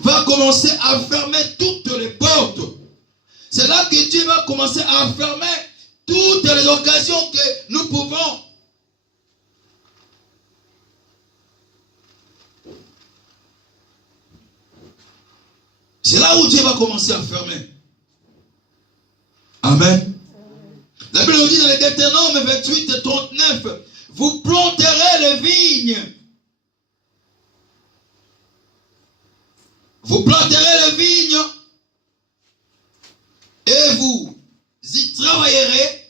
va commencer à fermer toutes les portes. C'est là que Dieu va commencer à fermer toutes les occasions que nous pouvons. C'est là où Dieu va commencer à fermer. Amen. La Bible nous dit dans les Deutéronome 28, 39, vous planterez les vignes. Vous planterez les vignes et vous y travaillerez,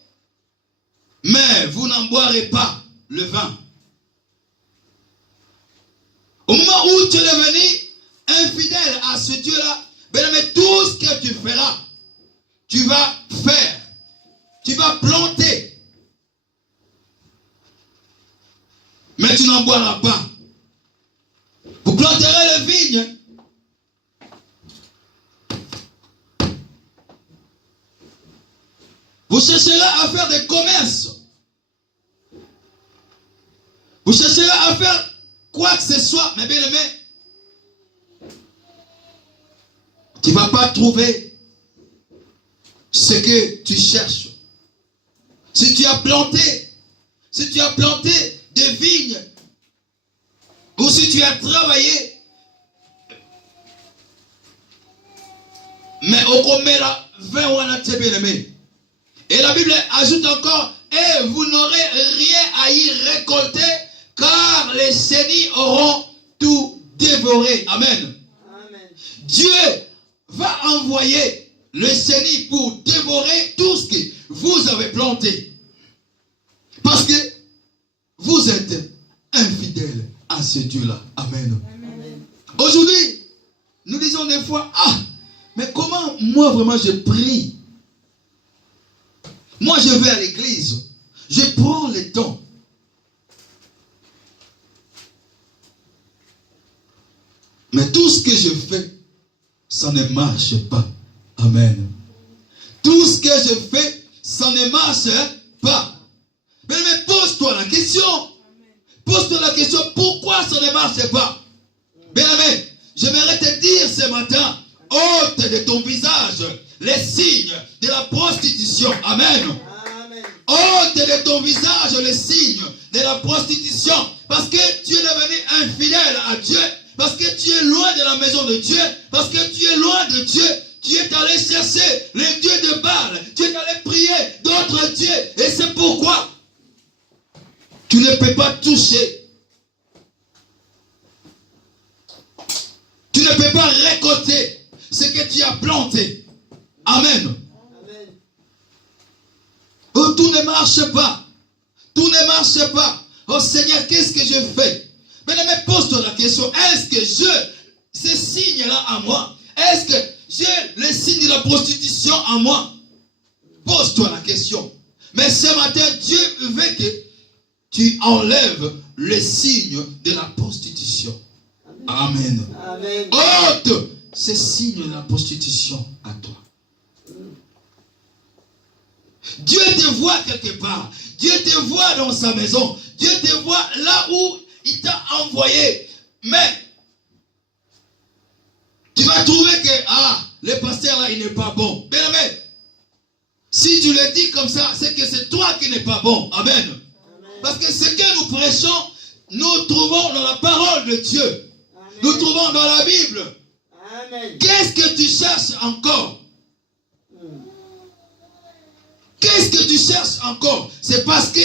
mais vous n'en boirez pas le vin. Au moment où tu es devenu infidèle à ce Dieu-là, mais tout ce que tu feras, tu vas faire, tu vas planter, mais tu n'en boiras pas. Vous planterez les vignes. Vous chercherez à faire des commerces. Vous chercherez à faire quoi que ce soit, mais bien aimé, tu ne vas pas trouver ce que tu cherches. Si tu as planté des vignes, ou si tu as travaillé, mais au commerce, 20 ans, bien aimé. Et la Bible ajoute encore, et vous n'aurez rien à y récolter, car les sénies auront tout dévoré. Amen. Amen. Dieu va envoyer le sénie pour dévorer tout ce que vous avez planté. Parce que vous êtes infidèles à ce Dieu-là. Amen. Amen. Aujourd'hui, nous disons des fois, mais comment moi vraiment je prie? Moi, je vais à l'église. Je prends le temps. Mais tout ce que je fais, ça ne marche pas. Amen. Tout ce que je fais, ça ne marche pas. Mais pose-toi la question. Pose-toi la question, pourquoi ça ne marche pas? Bien-aimé, j'aimerais te dire ce matin, ôte de ton visage les signes de la prostitution. Amen. Amen. Ôte de ton visage les signes de la prostitution. Parce que tu es devenu infidèle à Dieu. Parce que tu es loin de la maison de Dieu. Parce que tu es loin de Dieu. Tu es allé chercher les dieux de Baal. Tu es allé prier d'autres dieux. Et c'est pourquoi tu ne peux pas toucher. Tu ne peux pas récolter ce que tu as planté. Amen. Amen. Oh, tout ne marche pas. Tout ne marche pas. Oh Seigneur, qu'est-ce que je fais? Mais pose-toi la question. Est-ce que j'ai ces signes-là à moi? Est-ce que j'ai les signes de la prostitution à moi? Pose-toi la question. Mais ce matin, Dieu veut que tu enlèves les signes de la prostitution. Amen. Amen. Ôte ces signes de la prostitution à toi. Dieu te voit quelque part. Dieu te voit dans sa maison. Dieu te voit là où il t'a envoyé. Mais tu vas trouver que le pasteur là, il n'est pas bon. Bien aimé, si tu le dis comme ça, c'est que c'est toi qui n'es pas bon. Amen. Amen. Parce que ce que nous prêchons, nous trouvons dans la parole de Dieu. Amen. Nous trouvons dans la Bible. Amen. Qu'est-ce que tu cherches encore? Qu'est-ce que tu cherches encore? C'est parce que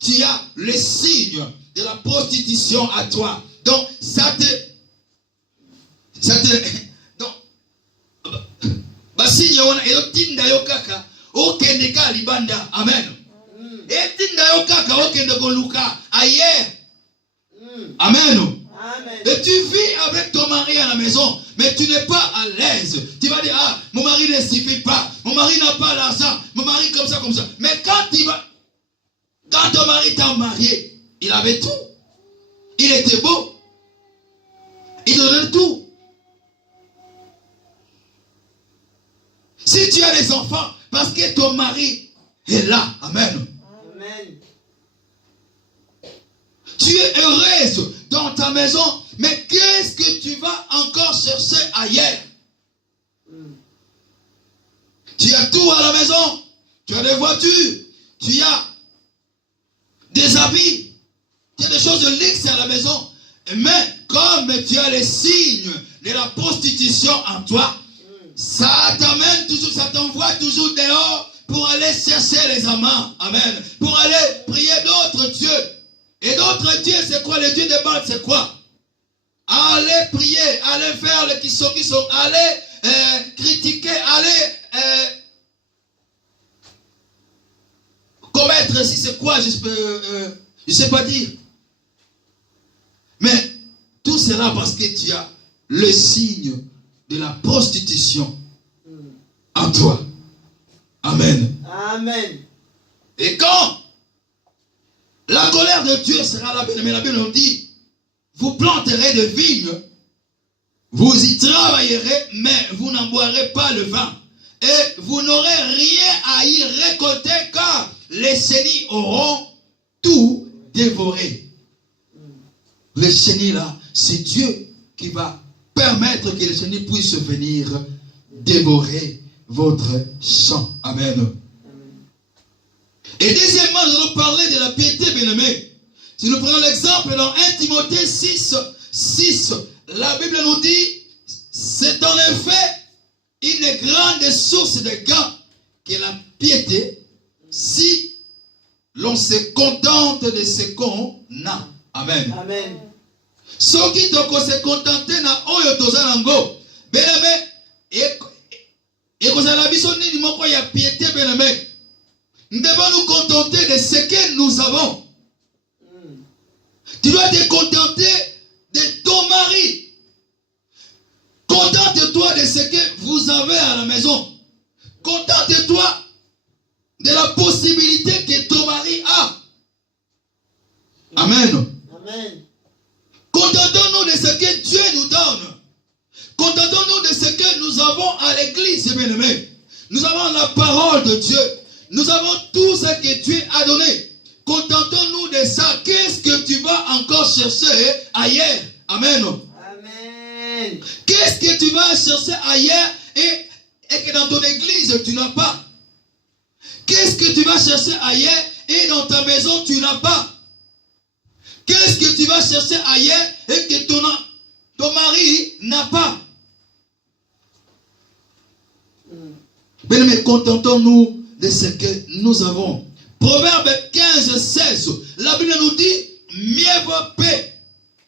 tu as les signes de la prostitution à toi. Donc, donc, signe wana eyotinda yo kaka okende ka libanda. Amen. Etinda yo kaka okende koluka ailleurs. Amen. Amen. Et tu vis avec ton mari à la maison, mais tu n'es pas à l'aise. Tu vas dire, mon mari ne suffit pas, mon mari n'a pas l'argent, mon mari comme ça, comme ça. Mais quand ton mari t'a marié, il avait tout. Il était beau. Il donnait tout. Si tu as des enfants, parce que ton mari est là. Amen. Amen. Tu es heureuse dans ta maison Mais qu'est-ce que tu vas encore chercher ailleurs? Tu as tout à la maison. Tu as des voitures. Tu as des habits. Tu as des choses de luxe à la maison. Mais comme tu as les signes de la prostitution en toi, ça t'amène toujours, ça t'envoie toujours dehors pour aller chercher les amants. Amen. Pour aller prier d'autres dieux. Et d'autres dieux, c'est quoi? Les dieux de Baal, c'est quoi? Allez prier, allez faire les qui sont, allez critiquer, allez commettre, si c'est quoi, je sais pas dire. Mais tout cela parce que tu as le signe de la prostitution en toi. Amen. Amen. Et quand la colère de Dieu sera là, mais la Bible nous dit, vous planterez des vignes, vous y travaillerez, mais vous n'en boirez pas le vin. Et vous n'aurez rien à y récolter, car les chenilles auront tout dévoré. Les chenilles là, c'est Dieu qui va permettre que les chenilles puissent venir dévorer votre champ. Amen. Et deuxièmement, nous allons parler de la piété, bien-aimés. Si nous prenons l'exemple dans 1 Timothée 6, la Bible nous dit, c'est en effet une grande source de gain que la piété, si l'on se contente de ce qu'on a. Amen. Amen. Ce qui toko se contenter na oyo tozanango, bien-aimé, et qu'on a la vision ni moko ya piété, bien-aimé. Nous devons nous contenter de ce que nous avons. Tu dois te contenter de ton mari. Contente-toi de ce que vous avez à la maison. Contente-toi de la possibilité que ton mari a. Amen. Amen. Contentons-nous de ce que Dieu nous donne. Contentons-nous de ce que nous avons à l'église, bien-aimés. Nous avons la parole de Dieu. Nous avons tout ce que Dieu a donné. Contentons-nous de ça. Qu'est-ce que tu vas encore chercher ailleurs? Amen. Amen. Qu'est-ce que tu vas chercher ailleurs et que dans ton église tu n'as pas? Qu'est-ce que tu vas chercher ailleurs et dans ta maison tu n'as pas? Qu'est-ce que tu vas chercher ailleurs et que ton mari n'a pas? Mais contentons-nous de ce que nous avons. Proverbe 15, 16. La Bible nous dit, mieux vaut paix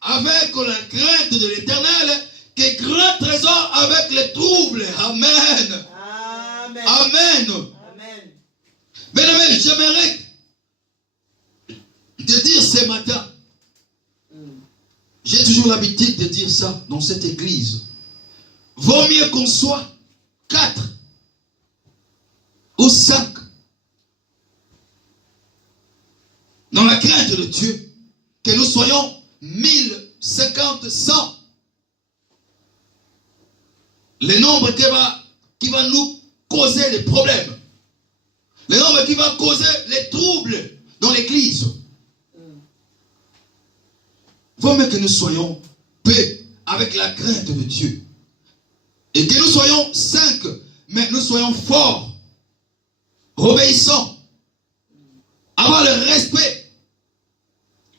avec la crainte de l'Éternel que grand trésor avec les troubles. Amen. Amen. Amen. Amen. Bien-aimé, j'aimerais te dire ce matin, j'ai toujours l'habitude de dire ça dans cette église. Vaut mieux qu'on soit 4 ou 5 dans la crainte de Dieu, que nous soyons 1000, 50, 100. Le nombre qui va nous causer des problèmes. Le nombre qui va causer les troubles dans l'église. Vaut mieux que nous soyons paix avec la crainte de Dieu. Et que nous soyons 5, mais nous soyons forts, obéissants, avoir le respect,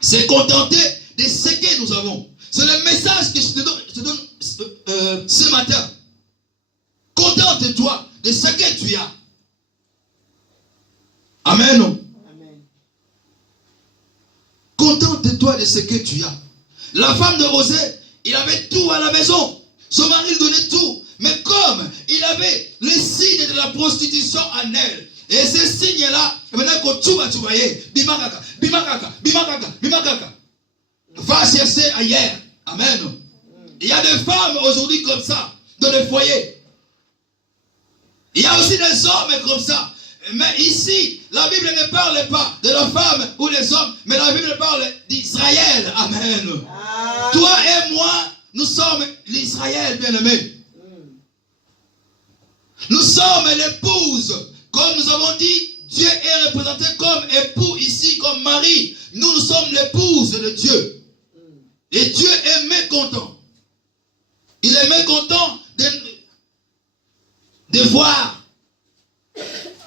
se contenter de ce que nous avons. C'est le message que je te donne ce matin. Contente-toi de ce que tu as. Amen. Amen. Contente-toi de ce que tu as. La femme de José, il avait tout à la maison. Son mari lui donnait tout. Mais comme il avait le signe de la prostitution en elle, et ce signe-là, va chercher ailleurs. Amen. Il y a des femmes aujourd'hui comme ça, dans les foyers. Il y a aussi des hommes comme ça. Mais ici, la Bible ne parle pas de la femme ou des hommes, mais la Bible parle d'Israël. Amen. Amen. Toi et moi, nous sommes l'Israël, bien-aimé. Nous sommes l'épouse. Comme nous avons dit, Dieu est représenté comme époux ici, comme mari. Nous sommes l'épouse de Dieu. Et Dieu est mécontent. Il est mécontent de voir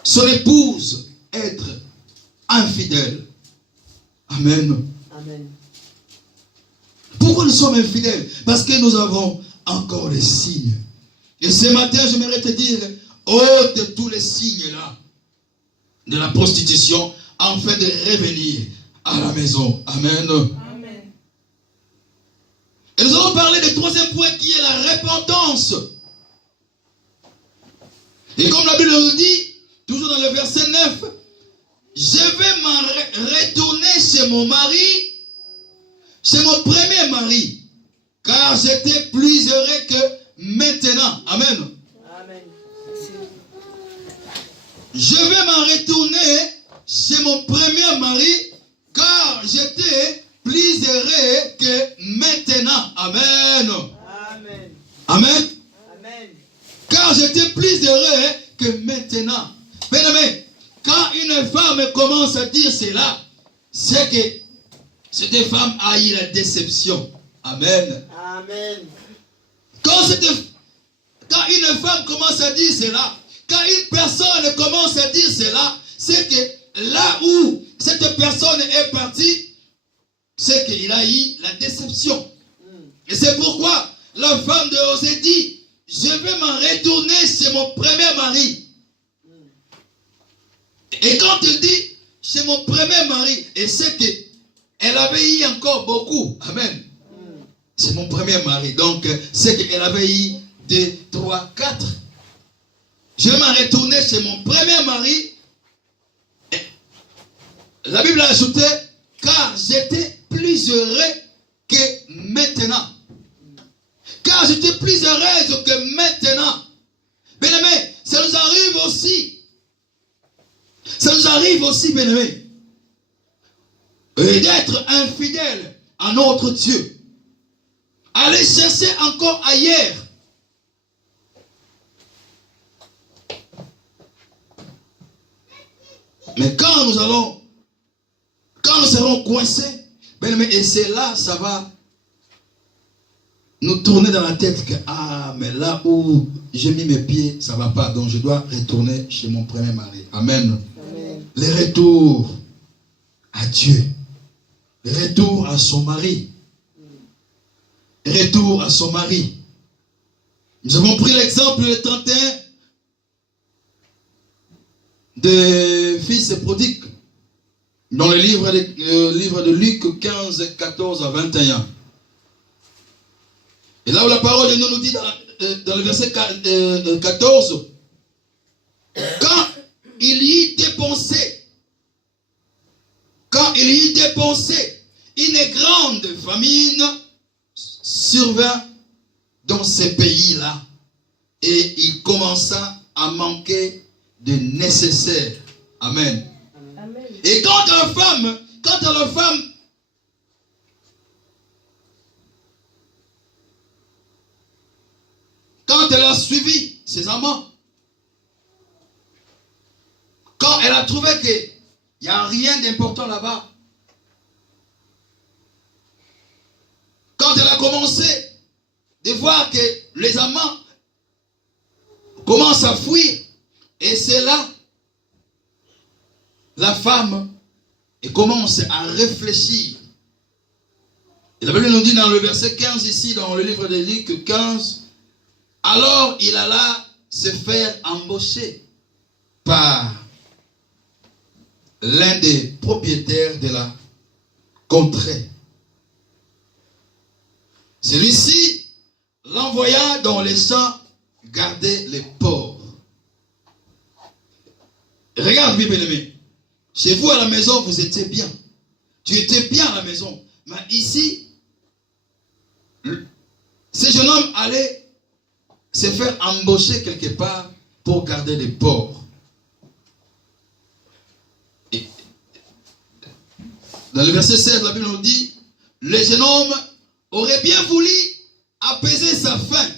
son épouse être infidèle. Amen. Amen. Pourquoi nous sommes infidèles? Parce que nous avons encore des signes. Et ce matin, j'aimerais te dire, ôte tous les signes là de la prostitution afin de revenir à la maison. Amen. Amen. Et nous allons parler du troisième point qui est la repentance. Et comme la Bible nous dit, toujours dans le verset 9, je vais m'en retourner chez mon mari, chez mon premier mari, car j'étais plus heureux que maintenant. Amen. Amen. Je vais m'en retourner chez mon premier mari, car j'étais plus heureux que maintenant. Amen. Amen. Amen. Amen. Car j'étais plus heureux que maintenant. Bien-aimé, quand une femme commence à dire cela, c'est que cette femme a eu la déception. Amen. Amen. Quand une femme commence à dire cela, quand une personne commence à dire cela, c'est que là où cette personne est partie, c'est qu'il a eu la déception. Et c'est pourquoi la femme de Osée dit, je vais m'en retourner chez mon premier mari. Et quand il dit, chez mon premier mari, et c'est qu'elle avait eu encore beaucoup. Amen. C'est mon premier mari. Donc, c'est qu'elle avait eu 2, 3, 4. Je vais m'en retourner chez mon premier mari. Et la Bible a ajouté, car j'étais plus heureux que maintenant. Car j'étais plus heureuse que maintenant. Bien-aimé, ça nous arrive aussi. Ça nous arrive aussi, bien-aimé, d'être infidèle à notre Dieu. Aller chercher encore ailleurs. Mais quand nous serons coincés, bien-aimé, et c'est là, ça va nous tourner dans la tête que, ah, mais là où j'ai mis mes pieds, ça ne va pas. Donc je dois retourner chez mon premier mari. Amen. Amen. Le retour à Dieu. Le retour à son mari. Le retour à son mari. Nous avons pris l'exemple le 31 de fils prodigue dans le livre de Luc 15, 14 à 21. Et là où la parole de Dieu nous dit dans le verset 14, quand il y dépensait, une grande famine survint dans ces pays-là et il commença à manquer de nécessaire. Amen. Amen. Et quand la femme, quand elle a suivi ses amants, quand elle a trouvé qu'il n'y a rien d'important là-bas, quand elle a commencé de voir que les amants commencent à fuir, et c'est là, la femme commence à réfléchir. Et la Bible nous dit dans le verset 15 ici, dans le livre de Luc 15, alors il alla se faire embaucher par l'un des propriétaires de la contrée. Celui-ci l'envoya dans les champs garder les porcs. Regarde, bien-aimé, chez vous à la maison, vous étiez bien. Tu étais bien à la maison. Mais ici, ce jeune homme allait se faire embaucher quelque part pour garder les porcs. Et dans le verset 16, la Bible nous dit, le jeune homme aurait bien voulu apaiser sa faim,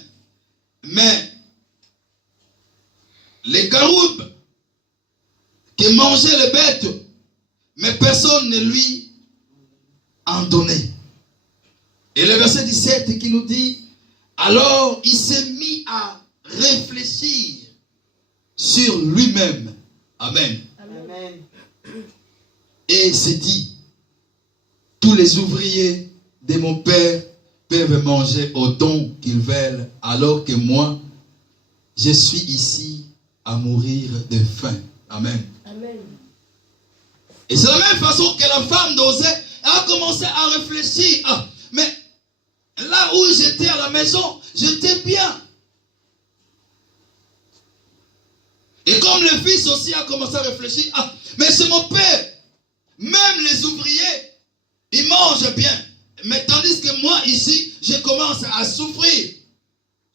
mais les caroubes qui mangeaient les bêtes, mais personne ne lui en donnait. Et le verset 17 qui nous dit, alors il s'est mis à réfléchir sur lui-même. Amen. Amen. Et il s'est dit, tous les ouvriers de mon père peuvent manger autant qu'ils veulent, alors que moi, je suis ici à mourir de faim. Amen. Amen. Et c'est la même façon que la femme d'Osée a commencé à réfléchir. Ah, mais là où j'étais à la maison, j'étais bien. Et comme le fils aussi a commencé à réfléchir, ah, mais c'est mon père. Même les ouvriers, ils mangent bien. Mais tandis que moi ici, je commence à souffrir.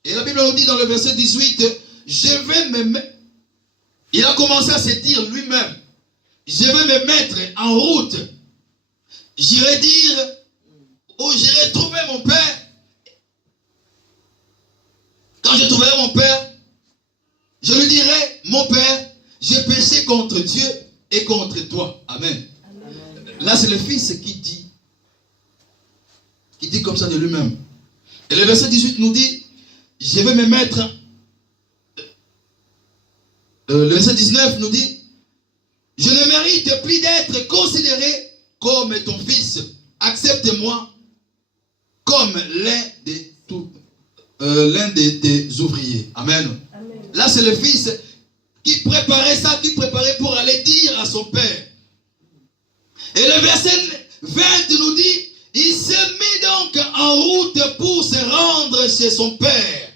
Et la Bible nous dit dans le verset 18, je vais me mettre. Il a commencé à se dire lui-même, je vais me mettre en route. J'irai dire, ou j'irai trouver mon père. Quand je trouverai mon père, je lui dirai, mon père, j'ai péché contre Dieu et contre toi. Amen. Amen. Là, c'est le fils qui dit comme ça de lui-même. Et le verset 18 nous dit, je vais me mettre. Le verset 19 nous dit, je ne mérite plus d'être considéré comme ton fils. Accepte-moi comme l'un de tes ouvriers. Amen. Amen. Là, c'est le fils qui préparait ça, qui préparait pour aller dire à son père. Et le verset 20 nous dit, il s'est mis donc en route pour se rendre chez son père.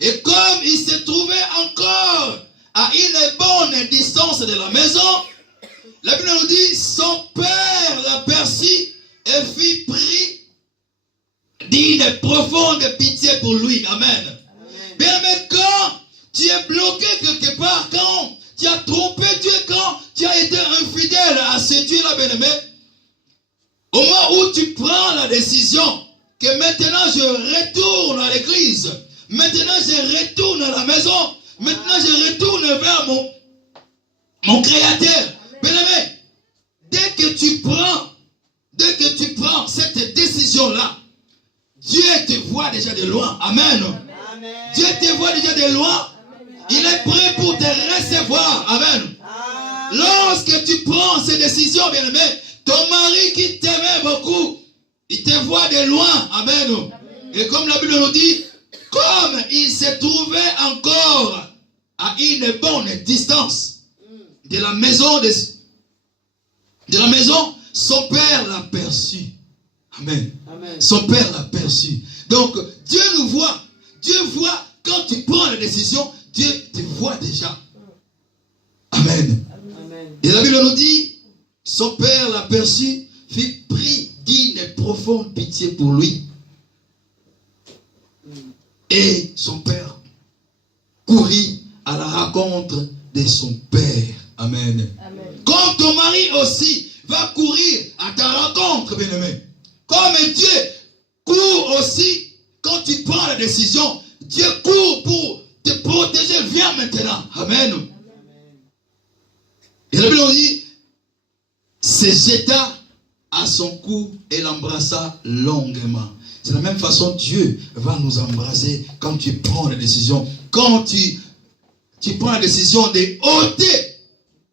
Et comme il se trouvait encore à une bonne distance de la maison, la Bible nous dit, son père l'aperçut et fut pris d'une profonde pitié pour lui. Amen. Amen. Bien, mais quand tu es bloqué quelque part, quand tu as trompé Dieu, quand tu as été infidèle à ce Dieu-là, bien-aimé, au moment où tu prends la décision que maintenant je retourne à l'église, maintenant je retourne à la maison, maintenant je retourne vers mon Créateur. Bien-aimé, dès que tu prends cette décision-là, Dieu te voit déjà de loin. Amen. Amen. Dieu te voit déjà de loin. Il est prêt pour te recevoir. Amen. Lorsque tu prends ces décisions, bien-aimé, ton mari qui t'aimait beaucoup, il te voit de loin. Amen. Et comme la Bible nous dit, comme il se trouvait encore à une bonne distance de la maison, son père l'aperçut. Amen. Amen. Son père l'aperçut. Donc, Dieu nous voit. Dieu voit quand tu prends la décision, Dieu te voit déjà. Amen. Amen. Et la Bible nous dit, son père l'aperçut, fut pris d'une profonde pitié pour lui. Et son père courut à la rencontre de son père. Amen. Amen. Comme ton mari aussi va courir à ta rencontre, bien-aimé. Comme Dieu court aussi, quand tu prends la décision, Dieu court pour te protéger. Viens maintenant. Amen. Et la Bible nous dit, se jeta à son cou et l'embrassa longuement. C'est la même façon Dieu va nous embrasser quand tu prends la décision. Quand tu prends la décision de ôter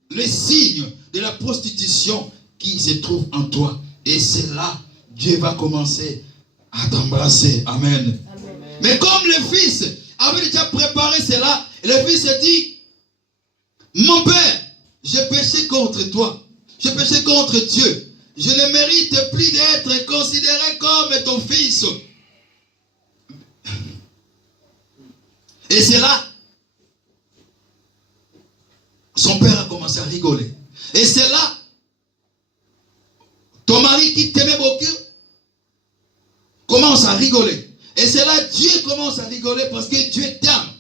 les signes de la prostitution qui se trouve en toi. Et c'est là, Dieu va commencer à t'embrasser. Amen. Amen. Mais comme le fils avait déjà préparé cela, le fils dit, mon père, j'ai péché contre toi. J'ai péché contre Dieu. Je ne mérite plus d'être considéré comme ton fils. Et c'est là, son père a commencé à rigoler. Et c'est là, ton mari qui t'aimait beaucoup commence à rigoler. Et c'est là, Dieu commence à rigoler parce que Dieu t'aime.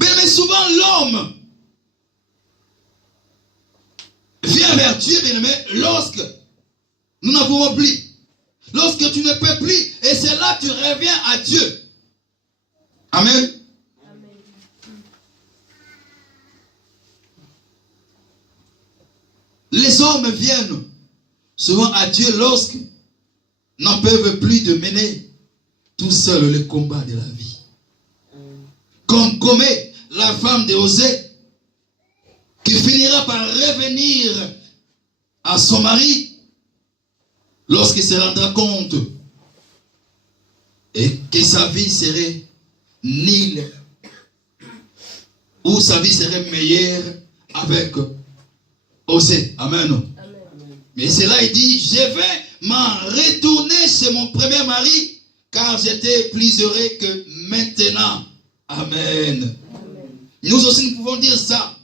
Mais souvent, l'homme vient vers Dieu, bien-aimé, lorsque nous n'en pouvons plus. Lorsque tu ne peux plus. Et c'est là que tu reviens à Dieu. Amen. Amen. Les hommes viennent souvent à Dieu lorsque n'en peuvent plus de mener tout seul le combat de la vie. Comme Comé, la femme de Osée, qui finira par revenir à son mari lorsqu'il se rendra compte et que sa vie serait nulle ou sa vie serait meilleure avec Osée. Amen. Amen. Mais c'est là il dit, je vais m'en retourner chez mon premier mari car j'étais plus heureux que maintenant. Amen. Amen. Nous aussi nous pouvons dire ça.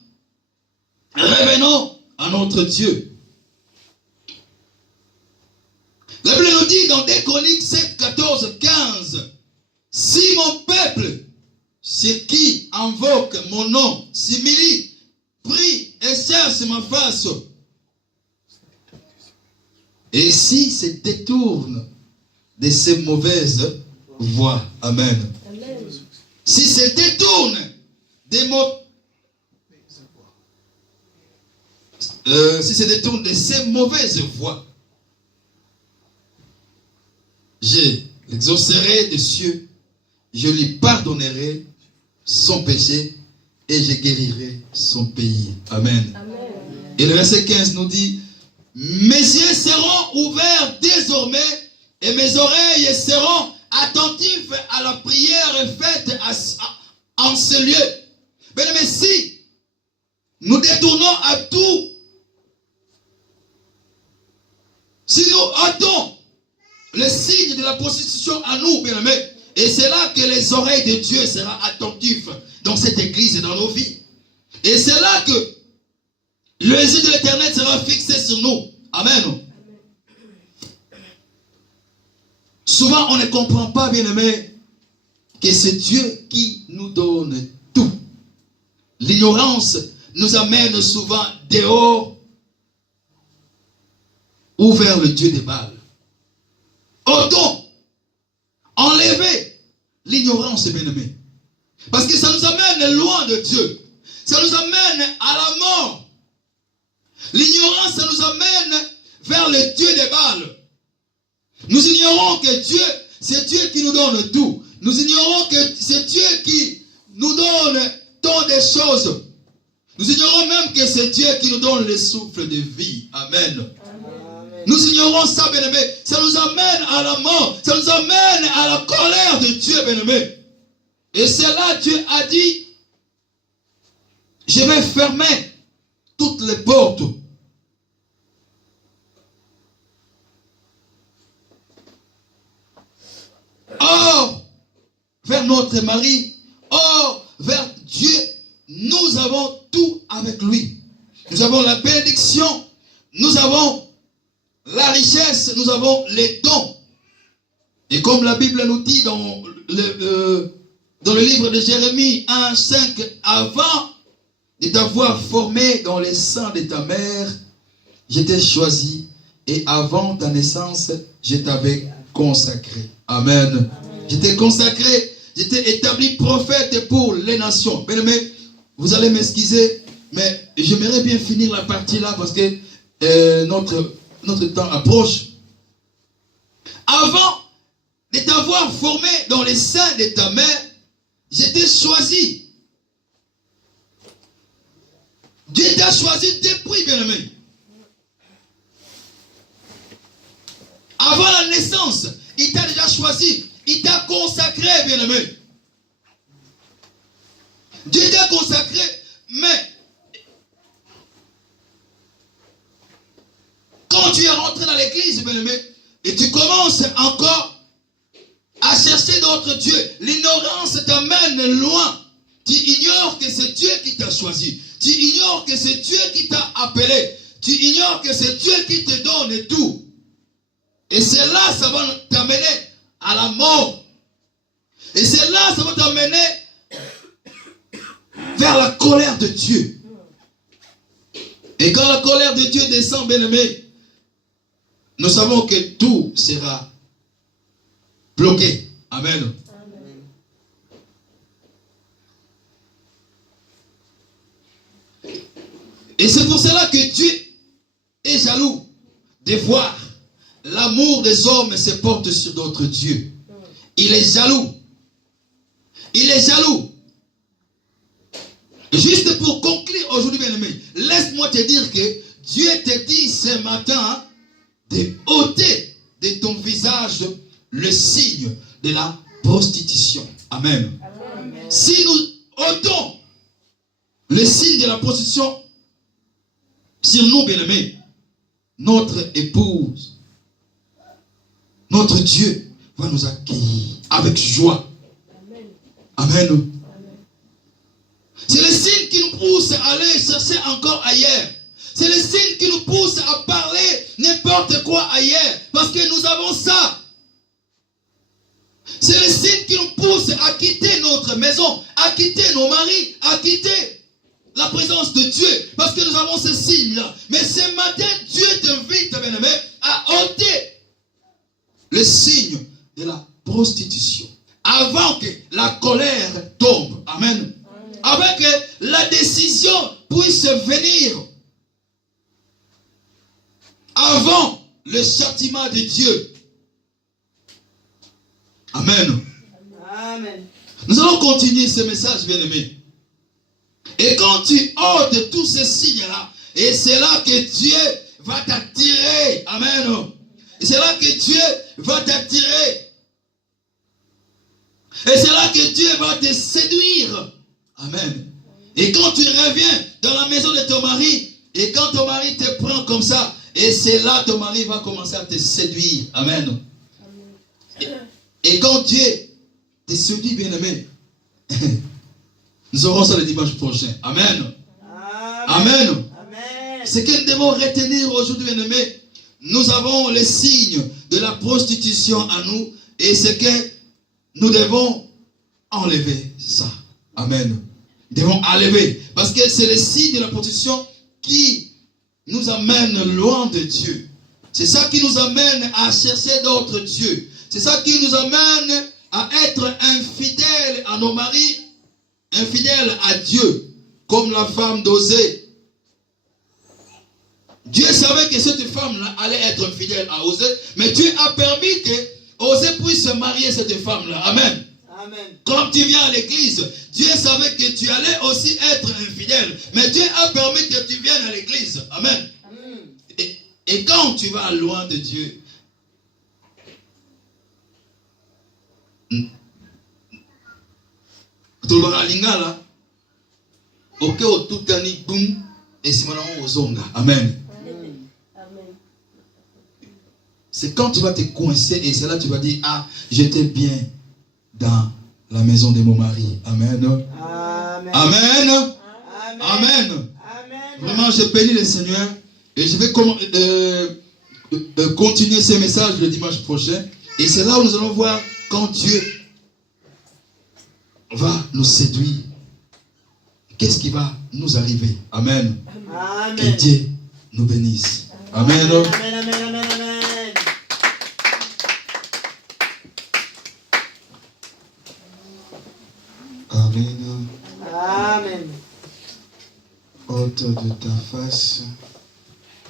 Revenons à notre Dieu. La Bible nous dit dans 2 Chroniques 7, 14, 15, si mon peuple, sur qui invoque mon nom, s'humilie, prie et cherche ma face, et si se détourne de ses mauvaises voies, amen. Amen. Si se détourne des si se détourne de ses mauvaises voies, j'exaucerai des cieux, je lui pardonnerai son péché et je guérirai son pays. Amen. Amen. Et le verset 15 nous dit, mes yeux seront ouverts désormais et mes oreilles seront attentives à la prière faite en ce lieu. Mais si nous détournons à tout, si nous ôtons le signe de la prostitution à nous, bien aimés, et c'est là que les oreilles de Dieu seront attentives dans cette église et dans nos vies. Et c'est là que les yeux de l'Éternel sera fixé sur nous. Amen. Souvent, on ne comprend pas, bien aimé, que c'est Dieu qui nous donne tout. L'ignorance nous amène souvent dehors ou vers le Dieu des Baals. Autant enlever l'ignorance, bien aimé. Parce que ça nous amène loin de Dieu. Ça nous amène à la mort. L'ignorance, ça nous amène vers le Dieu des Baals. Nous ignorons que Dieu, c'est Dieu qui nous donne tout. Nous ignorons que c'est Dieu qui nous donne tant de choses. Nous ignorons même que c'est Dieu qui nous donne le souffle de vie. Amen. Amen. Nous ignorons ça, bien-aimé. Ça nous amène à la mort. Ça nous amène à la colère de Dieu, bien-aimé. Et c'est là Dieu a dit, je vais fermer toutes les portes. Or, vers notre mari, or, vers Dieu, nous avons tout avec lui. Nous avons la bénédiction, nous avons la richesse, nous avons les dons. Et comme la Bible nous dit dans le livre de Jérémie 1, 5, avant de t'avoir formé dans les seins de ta mère, je t'ai choisi et avant ta naissance, je t'avais consacré. Amen. Je t'ai consacré, je t'ai établi prophète pour les nations. Bien aimé, vous allez m'excuser, mais j'aimerais bien finir la partie là parce que notre temps approche. Avant de t'avoir formé dans les seins de ta mère, je t'ai choisi. Dieu t'a choisi depuis, bien aimé. Avant la naissance, il t'a déjà choisi. Il t'a consacré, bien aimé. Dieu t'a consacré, mais quand tu es rentré dans l'église, bien aimé, et tu commences encore à chercher d'autres dieux, l'ignorance t'amène loin. Tu ignores que c'est Dieu qui t'a choisi. Tu ignores que c'est Dieu qui t'a appelé. Tu ignores que c'est Dieu qui te donne tout. Et c'est là, ça va t'amener à la mort. Et c'est là, ça va t'amener vers la colère de Dieu. Et quand la colère de Dieu descend, bien-aimé, nous savons que tout sera bloqué. Amen. Amen. Et c'est pour cela que Dieu est jaloux de voir l'amour des hommes homme se porte sur d'autres dieux. Il est jaloux. Il est jaloux. Juste pour conclure aujourd'hui, bien-aimé, laisse-moi te dire que Dieu te dit ce matin de ôter de ton visage le signe de la prostitution. Amen. Amen. Si nous ôtons le signe de la prostitution sur nous, bien-aimés, notre épouse, notre Dieu va nous accueillir avec joie. Amen. C'est le signe qui nous pousse à aller chercher encore ailleurs. C'est le signe qui nous pousse à parler n'importe quoi ailleurs. Parce que nous avons ça. C'est le signe qui nous pousse à quitter notre maison, à quitter nos maris, à quitter la présence de Dieu. Parce que nous avons ce signe-là. Mais ce matin, Dieu t'invite, bien-aimé, à ôter le signe de la prostitution. Avant que la colère tombe. Amen. Avant que la décision puisse venir. Avant le châtiment de Dieu. Amen. Amen. Nous allons continuer ce message, bien-aimé. Et quand tu ôtes tous ces signes-là, et c'est là que Dieu va t'attirer. Amen. Et c'est là que Dieu va t'attirer. Et c'est là que Dieu va te séduire. Amen. Et quand tu reviens dans la maison de ton mari, et quand ton mari te prend comme ça, et c'est là ton mari va commencer à te séduire. Amen. Et quand Dieu te séduit, bien-aimé, nous aurons ça le dimanche prochain. Amen. Amen. Amen. Ce que nous devons retenir aujourd'hui, bien-aimé, nous avons les signes de la prostitution à nous, et c'est que nous devons enlever ça. Amen. Nous devons enlever. Parce que c'est le signe de la prostitution qui nous amène loin de Dieu. C'est ça qui nous amène à chercher d'autres dieux. C'est ça qui nous amène à être infidèles à nos maris, infidèles à Dieu, comme la femme d'Osée. Dieu savait que cette femme-là allait être infidèle à Osée, mais Dieu a permis que Osée puisse se marier cette femme-là. Amen. Amen. Quand tu viens à l'église, Dieu savait que tu allais aussi être infidèle. Mais Dieu a permis que tu viennes à l'église. Amen. Et quand tu vas loin de Dieu, Amen. C'est quand tu vas te coincer et c'est là que tu vas dire, ah, j'étais bien dans la maison de mon mari. Amen. Amen. Amen. Amen. Amen. Vraiment, je bénis le Seigneur et je vais continuer ce message le dimanche prochain. Et c'est là où nous allons voir quand Dieu va nous séduire. Qu'est-ce qui va nous arriver? Amen. Amen. Que Dieu nous bénisse. Amen. Amen. Amen. Amen. Amen. Amen. Amen. Ôte de ta face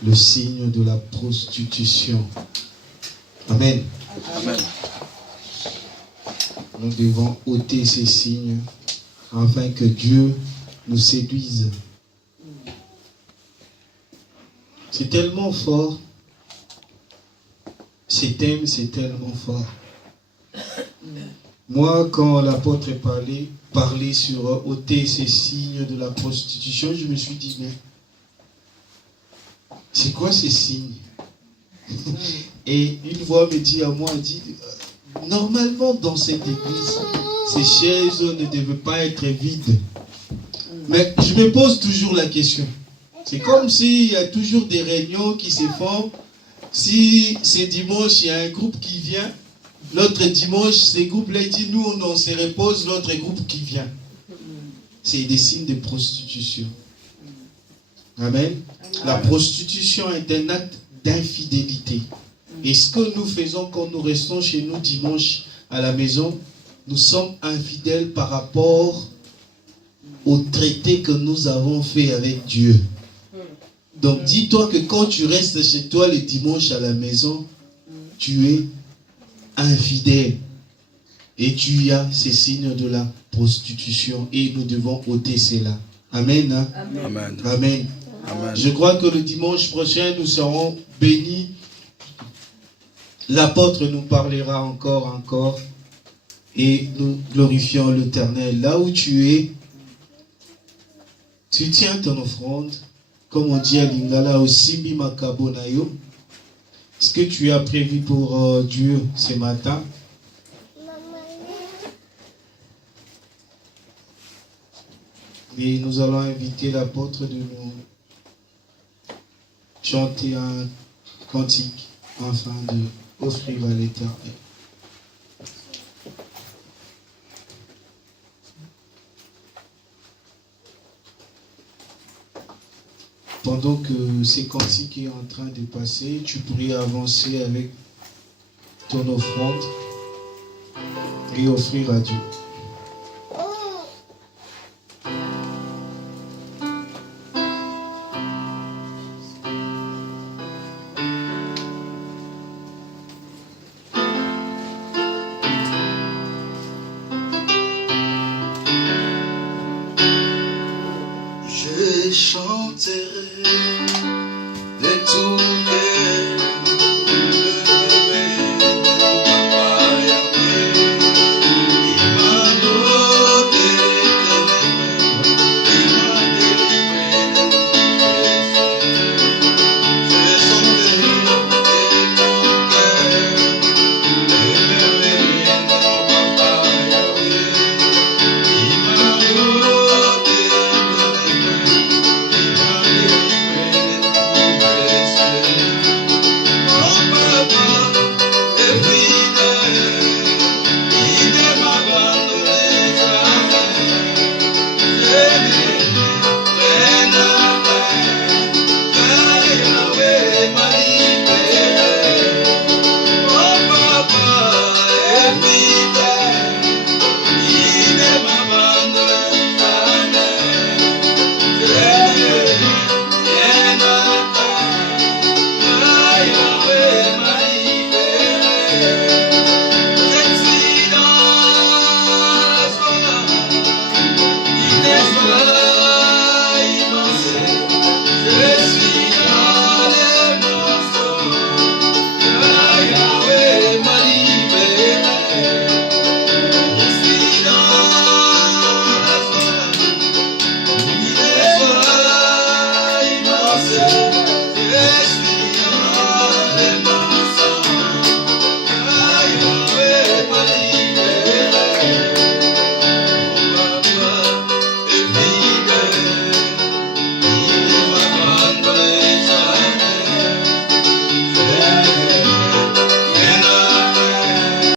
le signe de la prostitution. Amen. Amen. Nous devons ôter ces signes afin que Dieu nous séduise. C'est tellement fort. Ce thème, c'est tellement fort. Moi, quand l'apôtre parlait sur ôter ces signes de la prostitution, je me suis dit, mais c'est quoi ces signes? Et une voix me dit à moi, elle dit, normalement dans cette église, ces chaises ne devaient pas être vides. Mais je me pose toujours la question. C'est comme s'il y a toujours des réunions qui se font. Si c'est dimanche, il y a un groupe qui vient. L'autre dimanche, ces groupes-là disent, nous, on se repose, l'autre groupe qui vient. C'est des signes de prostitution. Amen. La prostitution est un acte d'infidélité. Et ce que nous faisons quand nous restons chez nous dimanche à la maison, nous sommes infidèles par rapport au traité que nous avons fait avec Dieu. Donc dis-toi que quand tu restes chez toi le dimanche à la maison, tu es infidèle. Et tu as ces signes de la prostitution et nous devons ôter cela. Amen. Hein? Amen. Amen. Amen. Amen. Je crois que le dimanche prochain, nous serons bénis. L'apôtre nous parlera encore. Et nous glorifions l'Éternel. Là où tu es, tu tiens ton offrande. Comme on dit à Lingala, au Simbi Makabonayo. Ce que tu as prévu pour Dieu ce matin. Et nous allons inviter l'apôtre de nous chanter un cantique afin de offrir à l'Éternel. Pendant que ces cantiques est en train de passer, tu pourrais avancer avec ton offrande et offrir à Dieu. Je chante